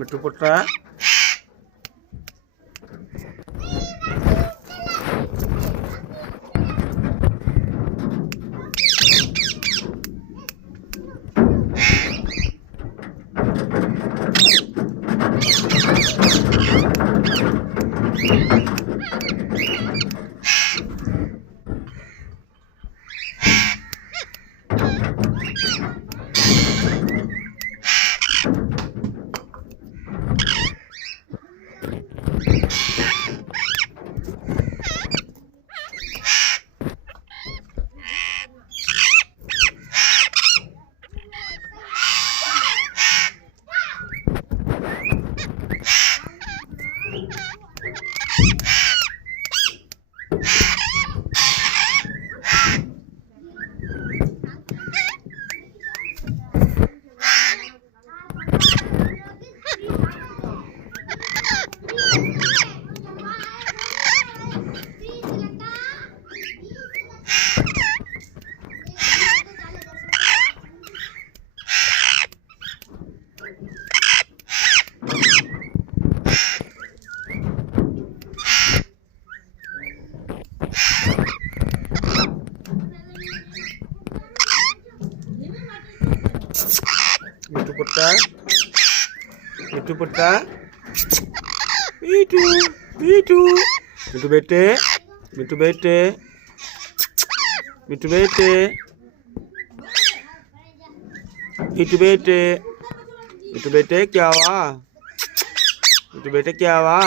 मिठू पुट्टा मिठू पुट्टा मिठू पुट्टा मिठू मिठू मिठू बेटे मिठू बेटे मिठू बेटे मिठू बेटे मिठू बेटे क्या हुआ मिठू बेटे क्या हुआ